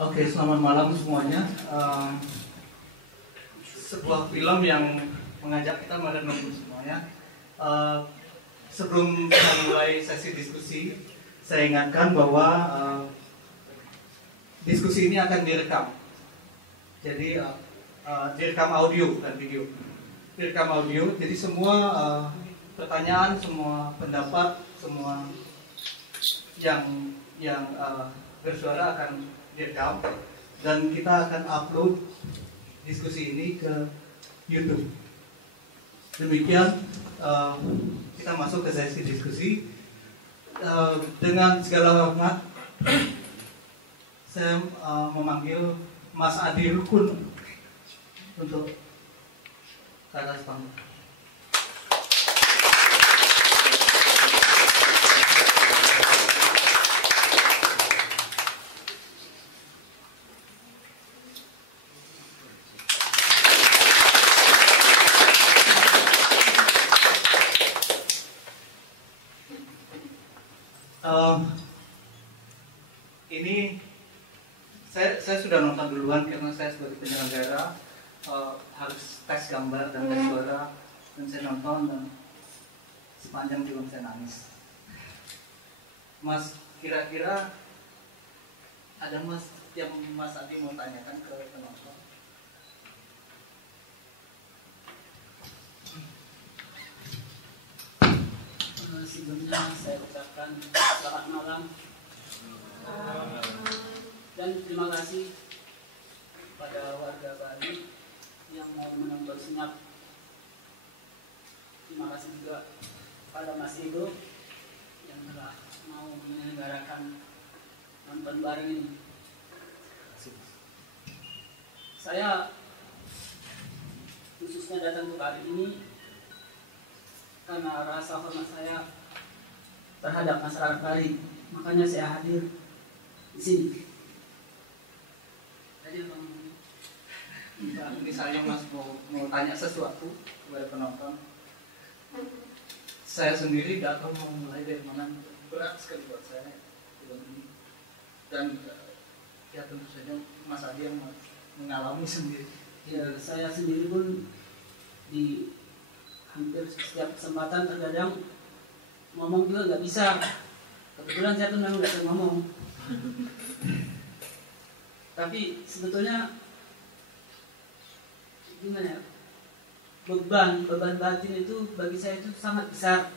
Oke, selamat malam semuanya. Sebuah film yang mengajak kita merenung semuanya. Sebelum kita mulai sesi diskusi, saya ingatkan bahwa diskusi ini akan direkam. Jadi direkam audio dan video. Direkam audio. Jadi semua pertanyaan, semua pendapat, semua yang bersuara akan direkam dan kita akan upload diskusi ini ke YouTube. Demikian kita masuk ke sesi diskusi. Dengan segala hormat, saya memanggil Mas Adi Rukun untuk ke atas panggung. Ini saya sudah nonton duluan karena saya sebagai penyelenggara harus tes gambar dan tes suara, dan saya nonton dan sepanjang film saya nangis. Mas, kira-kira ada Mas yang Mas Adi mau tanyakan ke penonton? Sebelumnya saya ucapkan selamat malam dan terima kasih kepada warga Bali yang mau menonton senyap. Terima kasih juga pada Mas Ego yang telah mau menyelenggarakan nonton bareng ini. Saya khususnya datang ke Bali ini karena rasa hormat saya terhadap masyarakat Bali, makanya saya hadir di sini. Jadi misalnya Mas mau tanya sesuatu kepada penonton, saya sendiri nggak tahu mau mulai dari mana, berat sekali buat saya film ini. Dan ya tentu saja Mas Adi yang mengalami sendiri. Ya, saya sendiri pun di hampir setiap kesempatan terkadang ngomong juga nggak bisa. Kebetulan saya tuh memang nggak bisa ngomong. Tapi sebetulnya gimana ya? Beban batin itu bagi saya itu sangat besar.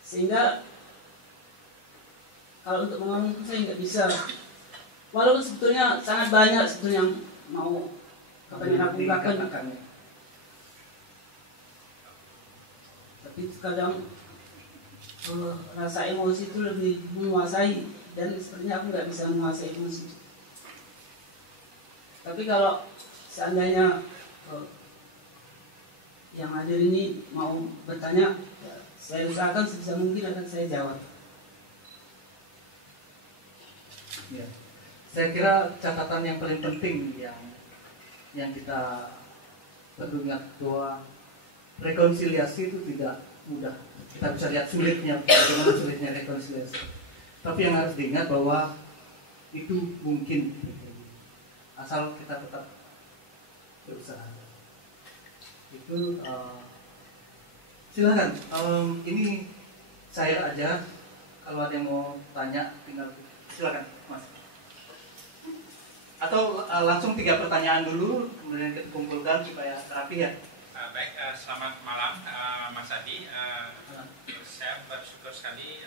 Sehingga kalau untuk ngomong itu saya nggak bisa. Walaupun sebetulnya sangat banyak sebetulnya yang mau kepengen aku ungkapkan. Tapi kadang rasa emosi itu lebih menguasai, dan sepertinya aku nggak bisa menguasai emosi. Tapi kalau seandainya yang hadir ini mau bertanya, ya, saya usahakan sebisa mungkin akan saya jawab. Ya. Saya kira catatan yang paling penting yang kita perlu ingat bahwa rekonsiliasi itu tidak mudah. Kita bisa lihat sulitnya, bagaimana sulitnya rekonsiliasi. Tapi yang harus diingat bahwa itu mungkin, asal kita tetap berusaha. Itu silakan. Ini saya aja. Kalau ada yang mau tanya, tinggal silakan, Mas. Atau langsung 3 pertanyaan dulu, kemudian kita kumpulkan supaya rapi ya. Baik, selamat malam Mas Adi. Saya bersyukur sekali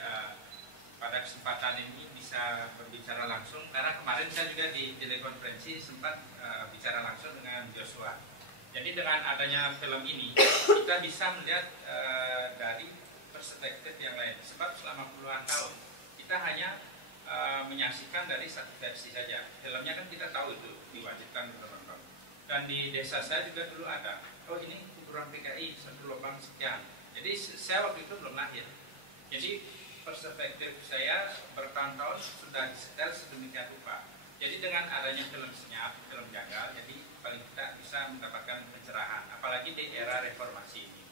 pada kesempatan ini bisa berbicara langsung, karena kemarin saya juga di telekonferensi sempat bicara langsung dengan Joshua. Jadi dengan adanya film ini kita bisa melihat dari perspektif yang lain. Sebab selama puluhan tahun kita hanya menyaksikan dari satu versi saja. Filmnya kan kita tahu itu diwajibkan untuk nonton. Dan di desa saya juga dulu ada. Oh, ini kuburan PKI satu lubang sekian. Jadi saya waktu itu belum lahir. Jadi perspektif saya bertahun-tahun sudah disetel sedemikian rupa. Jadi dengan adanya film senyap, film jagal, jadi paling tidak bisa mendapatkan pencerahan. Apalagi di era reformasi ini.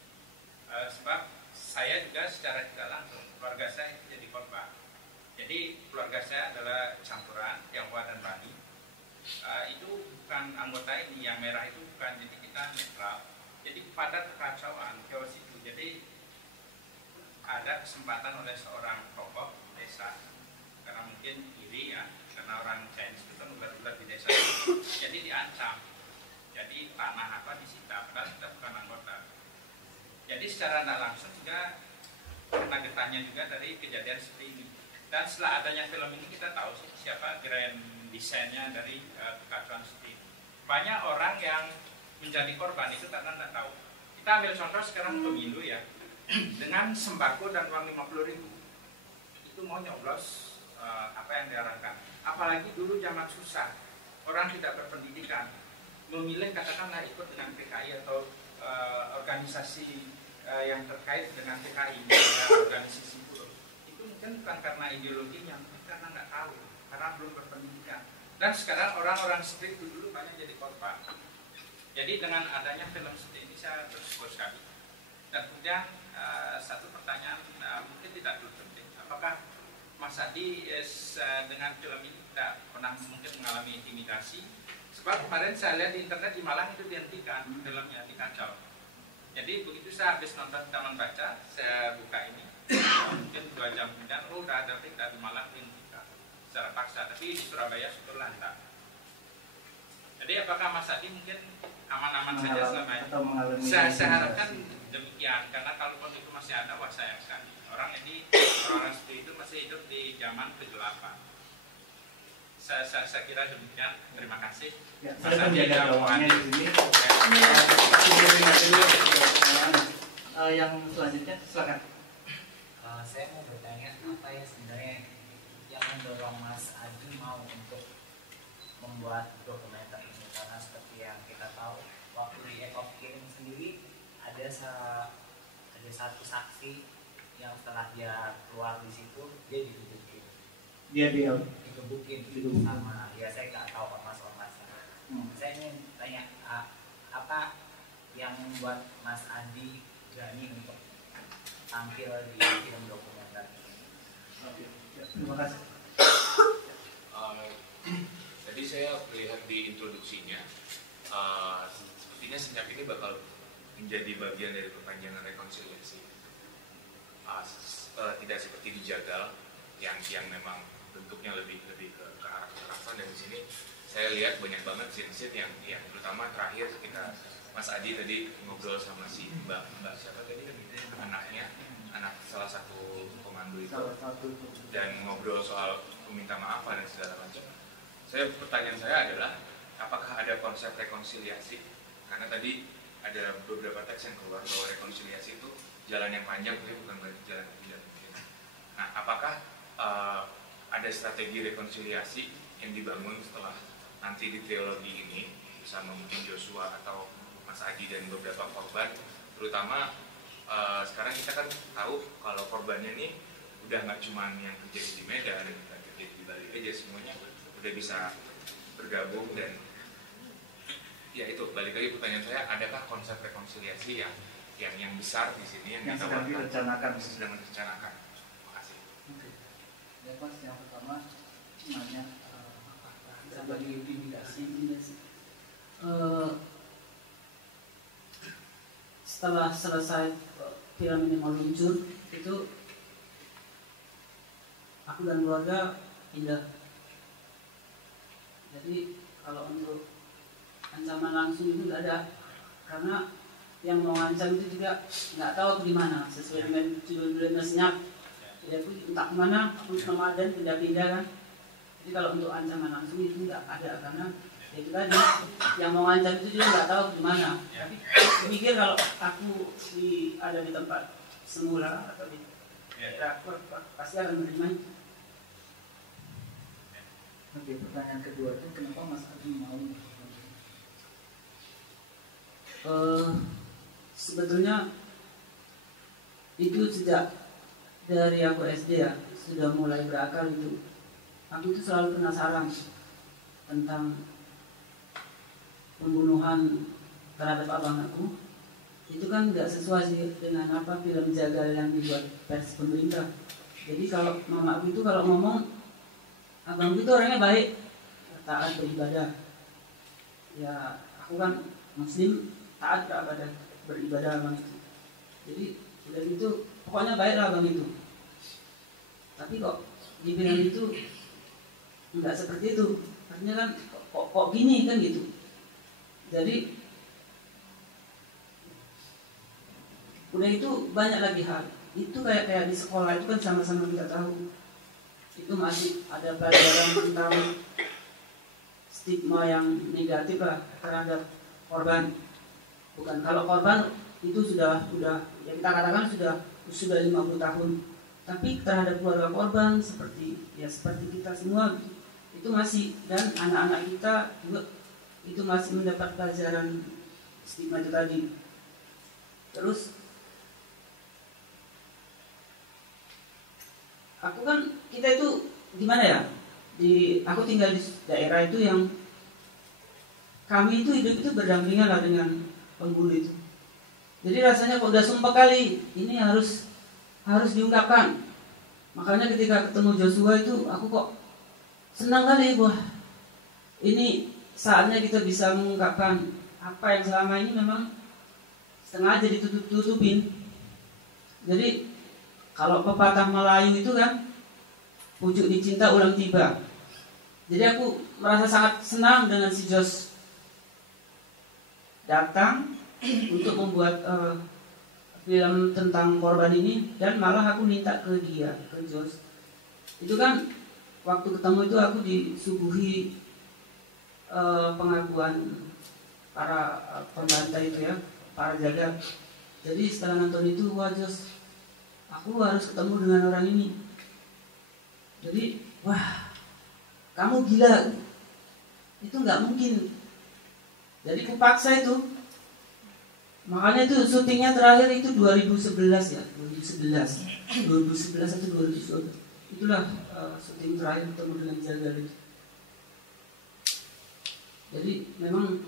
Sebab saya juga secara tidak langsung keluarga saya jadi korban. Jadi keluarga saya adalah campuran Tionghoa dan Bali. Itu bukan anggota ini, yang merah itu bukan, jadi kita netral. Jadi pada kekacauan chaos itu, jadi ada kesempatan oleh seorang tokoh desa, karena mungkin iri ya, karena orang Chinese itu kan ular-ular di desa itu, jadi diancam. Jadi tanah apa disita, padahal kita bukan anggota. Jadi secara tidak langsung juga kena getahnya juga dari kejadian seperti ini. Dan setelah adanya film ini kita tahu sih siapa grand desainnya dari kekacauan seperti ini. Banyak orang yang menjadi korban itu karena tidak tahu. Kita ambil contoh sekarang pemilu ya, dengan sembako dan uang 50.000 itu mau nyoblos apa yang diarahkan. Apalagi dulu zaman susah, orang tidak berpendidikan, memilih katakanlah ikut dengan PKI atau organisasi yang terkait dengan PKI, organisasi buruh. Itu mungkin bukan karena ideologinya, mungkin karena nggak tahu, karena belum berpendidikan. Dan sekarang orang-orang seperti itu dulu banyak jadi korban. Jadi dengan adanya film seperti ini saya bersyukur sekali. Dan kemudian satu pertanyaan mungkin tidak terlalu penting. Apakah Mas Adi dengan film ini tidak pernah mungkin mengalami intimidasi? Sebab kemarin saya lihat di internet di Malang itu dihentikan filmnya, dikacau. Jadi begitu saya habis nonton Taman Baca, saya buka ini, mungkin 2 jam kemudian, udah ada berita di Malang dihentikan secara paksa. Tapi di Surabaya syukurlah enggak. Jadi apakah Mas Adi mungkin aman-aman saja selama ini? Saya harapkan demikian, karena kalaupun itu masih ada, wah sayang sekali. Orang seperti itu masih hidup di zaman kegelapan. Saya kira demikian. Terima kasih. Ya, saya menjaga jawabannya di sini. Yang selanjutnya silakan. Saya mau bertanya apa ya sebenarnya yang mendorong Mas Adi mau untuk membuat dokumenter ini, karena seperti yang kita tahu waktu di Act of Killing sendiri ada satu saksi yang setelah dia keluar di situ dia digebukin. Digebukin sama ya, saya nggak tahu ormas-ormasnya. Saya ingin tanya apa yang membuat Mas Adi berani untuk tampil di film dokumenter ini? Oke, ya, terima kasih. Tadi saya melihat di introduksinya, sepertinya senyap ini bakal menjadi bagian dari perpanjangan rekonsiliasi. Tidak seperti di Jagal yang memang bentuknya lebih ke arah kekerasan, dan di sini saya lihat banyak banget scene-scene yang terutama terakhir kita Mas Adi tadi ngobrol sama si Mbak siapa tadi, anak salah satu komando itu, dan ngobrol soal meminta maaf dan segala macam. Pertanyaan saya adalah apakah ada konsep rekonsiliasi? Karena tadi ada beberapa teks yang keluar bahwa rekonsiliasi itu jalan yang panjang, tapi bukan berarti jalan yang tidak mungkin. Nah, apakah ada strategi rekonsiliasi yang dibangun setelah nanti di trilogi ini bersama mungkin Joshua atau Mas Adi dan beberapa korban, terutama sekarang kita kan tahu kalau korbannya ini udah nggak cuma yang terjadi di Medan, bukan terjadi di Bali aja, semuanya udah bisa bergabung. Dan ya itu, balik lagi pertanyaan saya, adakah konsep rekonsiliasi yang besar di sini yang sedang direncanakan? Terima kasih. Ya Mas, yang pertama nanya sebagai intimidasi. Setelah selesai film ini meluncur, itu aku dan keluarga pindah. Jadi kalau untuk ancaman langsung itu nggak ada, karena yang mau ngancam itu juga nggak tahu di mana, sesuai dengan judul-judulnya senyap. Jadi aku entah kemana, aku nomaden pindah-pindah kan. Jadi kalau untuk ancaman langsung itu nggak ada, karena ya itu tadi yang mau ngancam itu juga nggak tahu di mana. Tapi aku pikir kalau aku ada di tempat semula atau di drakor pasti akan menerima itu. Oke, pertanyaan kedua itu kenapa Mas Adi mau? Sebetulnya itu sejak dari aku SD ya sudah mulai berakal itu. Aku itu selalu penasaran tentang pembunuhan terhadap abang aku itu kan nggak sesuai sih dengan apa film jagal yang dibuat versi pemerintah. Jadi kalau mamaku itu kalau ngomong, abangku itu orangnya baik, taat beribadah. Ya aku kan muslim, taat beribadah abang itu. Jadi udah gitu pokoknya baik lah abang itu. Tapi kok dibilang itu nggak seperti itu, artinya kan kok gini kan gitu. Jadi udah itu banyak lagi hal. Itu kayak di sekolah itu kan sama-sama kita tahu. Itu masih ada pelajaran tentang stigma yang negatif lah terhadap korban. Bukan kalau korban itu sudah ya kita katakan sudah 50 tahun. Tapi terhadap keluarga korban seperti kita semua itu masih, dan anak-anak kita juga itu masih mendapat pelajaran stigma itu tadi. Terus aku kan kita itu gimana ya, aku tinggal di daerah itu yang kami itu hidup itu berdampingan lah dengan penghulu itu. Jadi rasanya kok udah sumpah kali ini harus diungkapkan. Makanya ketika ketemu Joshua itu aku kok senang kali, wah ini saatnya kita bisa mengungkapkan apa yang selama ini memang setengah aja ditutup-tutupin. Jadi kalau pepatah Melayu itu kan pucuk dicinta ulang tiba. Jadi aku merasa sangat senang dengan si Jos datang untuk membuat film tentang korban ini, dan malah aku minta ke dia, ke Jos. Itu kan waktu ketemu itu aku disuguhi pengakuan para pembantai itu ya, para jaga. Jadi setelah nonton itu, wah Jos, aku harus ketemu dengan orang ini. Jadi, wah, kamu gila. Itu nggak mungkin. Jadi kupaksa itu. Makanya itu syutingnya terakhir itu 2011 ya, 2011 atau 2012. Itulah syuting terakhir ketemu dengan Jagal itu. Jadi memang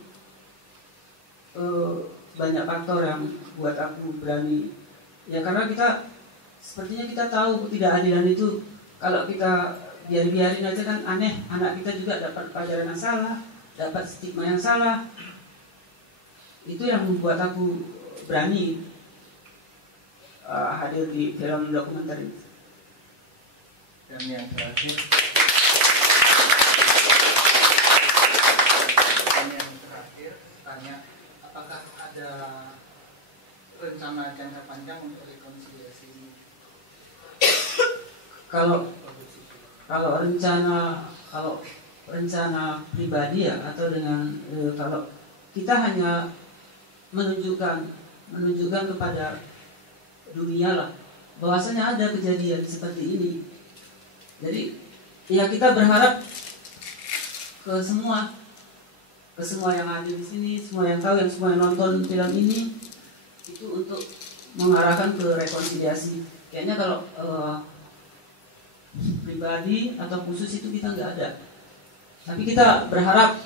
banyak faktor yang buat aku berani. Ya karena kita sepertinya kita tahu ketidakadilan itu kalau kita biarin aja kan aneh, anak kita juga dapat pelajaran yang salah, dapat stigma yang salah. Itu yang membuat aku berani hadir di film dokumenter itu. Dan yang terakhir, tanya apakah ada rencana jangka panjang untuk rekonsiliasi ini? Kalau rencana pribadi ya, atau dengan kalau kita hanya menunjukkan kepada dunia lah bahwasanya ada kejadian seperti ini. Jadi ya kita berharap ke semua yang ada di sini, semua yang tahu, semua yang nonton film ini itu untuk mengarahkan ke rekonsiliasi. Kayaknya kalau pribadi atau khusus itu kita nggak ada. Tapi kita berharap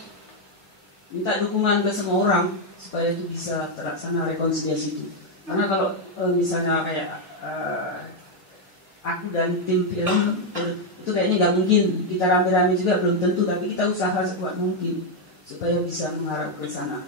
minta dukungan ke semua orang supaya itu bisa terlaksana rekonsiliasi itu. Karena kalau misalnya kayak aku dan tim film itu kayaknya nggak mungkin. Kita rame-rame juga belum tentu, tapi kita usaha sekuat mungkin supaya bisa mengarah ke sana.